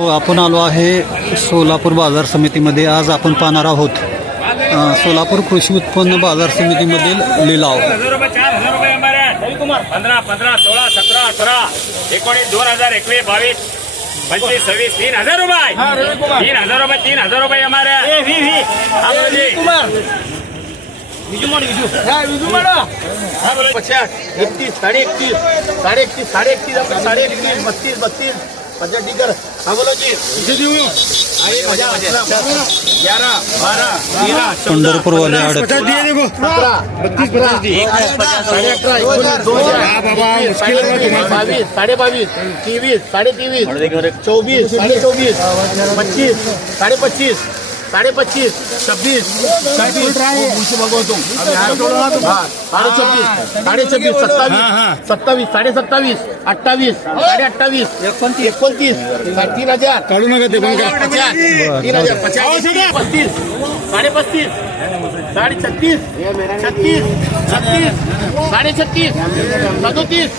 ही, ही, हो आपण आलो आहे सोलापूर बाजार समितीमध्ये आज आपण पाहणार आहोत सोलापूर कृषी उत्पन्न बाजार समितीमधील पंधरा पंधरा सोळा सतरा अठरा एकोणीस दोन हजार एकवीस बावीस पंचवीस सव्वीस तीन हजार रुपये तीन हजार रुपये तीन हजार रुपये विजू म्हण विस साडे एकतीस साडे एकतीस साडे एकतीस साडे एकतीस बत्तीस बत्तीस बजट हाँ बोलो जी जी जी ग्यारह बारह वाले साढ़े अठारह दो हजार दो साढ़े बावीस तीवीस साढ़े तीवीस चौबीस साढ़े चौबीस पच्चीस साढ़े पच्चीस साडे छब्बीस साडे छब्बीस सत्तावीस सत्तावीस साडे सत्तावीस अठ्ठावीस साडे अठ्ठावीस एकोणतीस एकोणतीस तीन हजार काढू तीन हजार पंचावीस पस्तीस साडे पस्तीस साडेछत्तीस छत्तीस साडे छत्तीस सदोतीस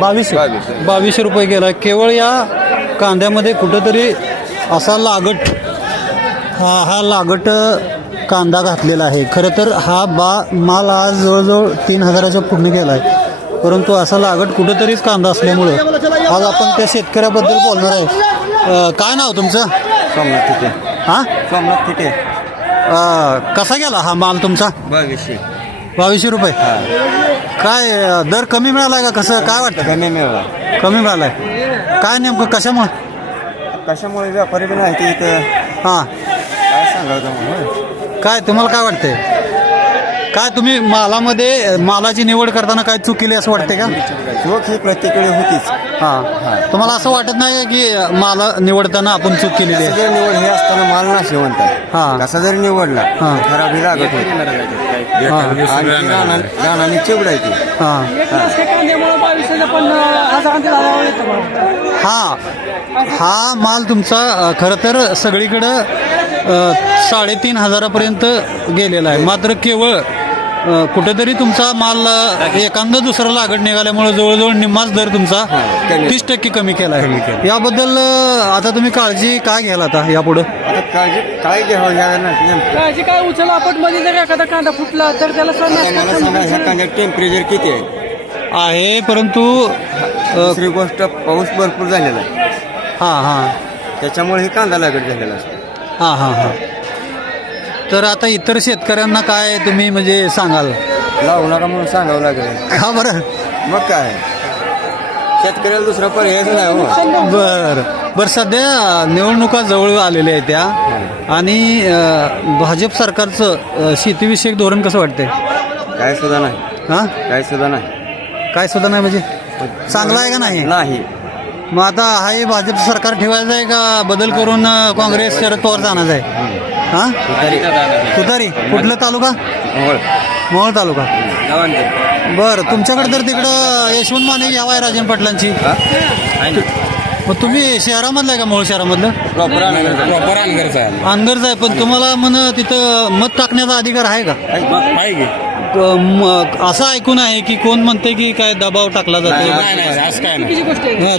बावीस बावीसशे रुपये गेला के केवळ या कांद्यामध्ये कुठंतरी असा लागट हा हा लागट कांदा घातलेला का आहे खरं तर हा बा माल आज जवळजवळ तीन हजाराच्या पुढे गेला आहे परंतु असा लागट कुठंतरीच कांदा असल्यामुळं आज आपण त्या शेतकऱ्याबद्दल बोलणार आहे काय नाव हो तुमचं तिथे हा सोमनाथ तिथे कसा गेला हा माल तुमचा बावीसशे बावीसशे रुपये काय दर कमी मिळालाय हो? हो मा का कसं काय वाटतं कमी मिळाला कमी मिळालाय काय नेमकं कशामुळे कशामुळे व्यापारी हां काय काय सांगा तुम्हाला काय वाटतंय काय तुम्ही मालामध्ये मालाची निवड करताना काय चुकीली असं वाटतंय का चूक ही प्रत्येक होतीच हां तुम्हाला असं वाटत नाही की माला निवडताना आपण चूक केली असताना माल ना शेवंत हां कसं जरी होती हा हा माल तुमचा खर तर सगळीकडं साडेतीन हजारापर्यंत गेलेला आहे मात्र केवळ कुठेतरी तुमचा माल एखादा दुसरा लागत निघाल्यामुळे जवळजवळ निम्माच दर तुमचा तीस टक्के कमी केला आहे याबद्दल आता तुम्ही काळजी काय घ्याल आता यापुढे काय घ्या का हो का काळजी काय एखादा कांदा फुटला तर त्याला सांगा टेम्परेचर किती आहे आहे परंतु गोष्ट पाऊस भरपूर झालेला आहे हा हा त्याच्यामुळे हे कांदा लागत झालेला हा हा हा तर आता इतर शेतकऱ्यांना काय तुम्ही म्हणजे सांगाल म्हणून सांगावं लागेल का बरं मग काय शेतकऱ्याला दुसरा नाही बरं बरं सध्या निवडणुका जवळ आलेल्या आहेत त्या आणि भाजप सरकारचं शेतीविषयक धोरण कसं वाटतंय काय सुद्धा नाही काय सुद्धा नाही काय सुद्धा नाही म्हणजे चांगला आहे का नाही नाही मग आता हा भाजप सरकार ठेवायचं आहे का बदल करून काँग्रेस शरद पवार जाणार आहे सुधारी कुठलं तालुका मोहोळ तालुका बरं तुमच्याकडे तर तिकडं यशवंत माने आहे राजेन पाटलांची मग तुम्ही शहरामधलं आहे का मोहळ शहरामधलं प्रॉपर आहे अंधर्ज आहे पण तुम्हाला म्हण तिथं मत टाकण्याचा अधिकार आहे का पाहिजे असं ऐकून आहे की कोण म्हणते की काय दबाव टाकला जातो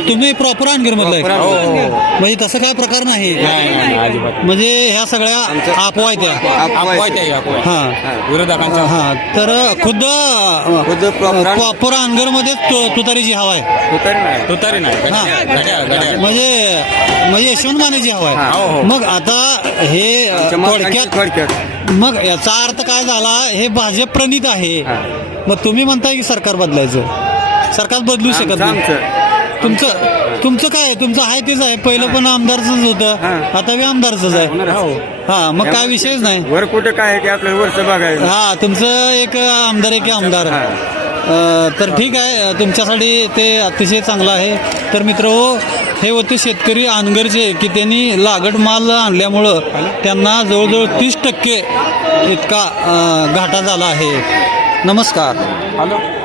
तुम्ही प्रॉपर अनगीर मधलं म्हणजे तसं काय प्रकार नाही म्हणजे ह्या सगळ्या आपोआत विरोधकांचा हा तर खुद्द प्रॉपर अनगीरमध्ये तुतारीची हवा आहे तुतारी नाही म्हणजे म्हणजे यशवंत गाण्याची हवा आहे मग आता हे मग याचा अर्थ काय झाला हे भाजप प्रणित आहे मग तुम्ही म्हणताय की सरकार बदलायचं सरकार बदलू शकत सर। तुमचं तुमचं काय आहे तुमचं आहे तेच आहे पहिलं पण आमदारच होतं आता बी आमदारच आहे हा मग काय विषयच नाही वर काय हा तुमचं एक आमदार एक आमदार तर ठीक आहे तुमच्यासाठी ते अतिशय चांगलं आहे तर हो हे होते शेतकरी अनगरचे की त्यांनी लागड माल आणल्यामुळं त्यांना जवळजवळ तीस टक्के इतका घाटा झाला आहे नमस्कार हॅलो